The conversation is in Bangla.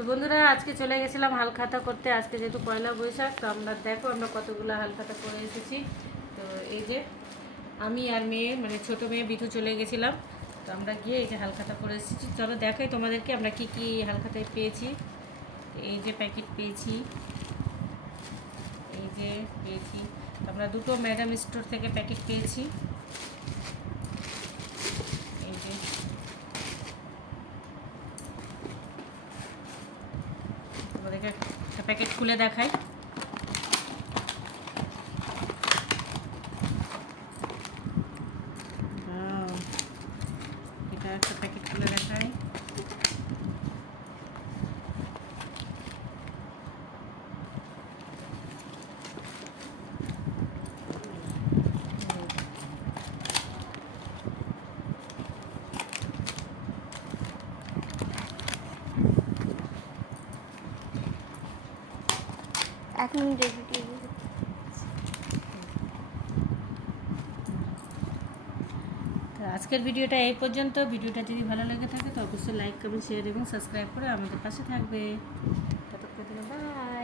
তো বন্ধুরা আজকে চলে গেছিলাম হালখাতা করতে। আজকে যেহেতু পয়লা বৈশাখ, তো আমরা দেখো আমরা কতগুলো হালখাতা করে এসেছি। তো এই যে আমি আর মেয়ে, মানে ছোটো মেয়ে বিধু চলে গেছিলাম। তো আমরা গিয়ে এই যে হালখাতা করে এসেছি। চলো দেখাই তোমাদেরকে আমরা কি কি হালখাতায় পেয়েছি। এই যে প্যাকেট পেয়েছি, এই যে পেয়েছি। আমরা দুটো ম্যাডাম স্টোর থেকে প্যাকেট পেয়েছি। এই যে তোমাদেরকে একটা প্যাকেট খুলে দেখাই। এটা একটা প্যাকেট খুলে দেখাই। এক মিনিট আজকের ভিডিওটা এই পর্যন্ত। ভিডিওটা যদি ভালো লেগে থাকে তো অবশ্যই লাইক, কমেন্ট, শেয়ার এবং সাবস্ক্রাইব করে আমাদের পাশে থাকবে। ততক্ষণ বাই।